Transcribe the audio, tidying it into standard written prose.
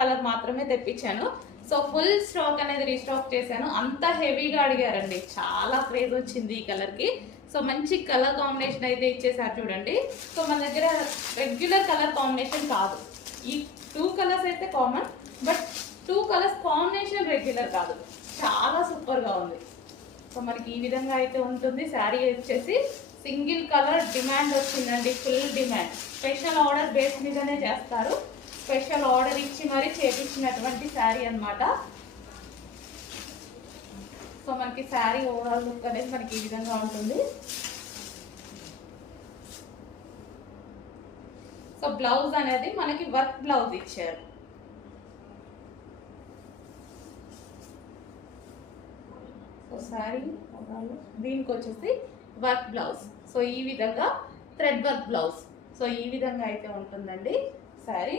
Colour మాత్రమే తెప్పించాను. So full stock అనేది రీస్టాక్ చేశాను. అంత హెవీగా అడిగారండి, చాలా క్రేజ్ వచ్చింది ఈ కలర్కి. సో మంచి కలర్ కాంబినేషన్ అయితే ఇచ్చేసారు చూడండి. సో మన దగ్గర రెగ్యులర్ కలర్ కాంబినేషన్ కాదు, ఈ 2 కలర్స్ అయితే common, but 2 colours combination regular కాదు. చాలా సూపర్గా ఉంది. సో మనకి ఈ విధంగా అయితే ఉంటుంది. శారీ వచ్చేసి సింగిల్ కలర్ డిమాండ్ వచ్చిందండి, full demand. Special order base మీదనే చేస్తారు, స్పెషల్ ఆర్డర్ ఇచ్చి మరీ చేపించినటువంటి శారీ అనమాట. సో మనకి శారీ ఓవరాల్ లుక్ అనేది మనకి ఈ విధంగా ఉంటుంది. సో బ్లౌజ్ అనేది మనకి వర్క్ బ్లౌజ్ ఇచ్చారు. సో శారీ ఓవరాల్ దీనికి వచ్చేసి వర్క్ బ్లౌజ్. సో ఈ విధంగా థ్రెడ్ వర్క్ బ్లౌజ్. సో ఈ విధంగా అయితే ఉంటుందండి శారీ.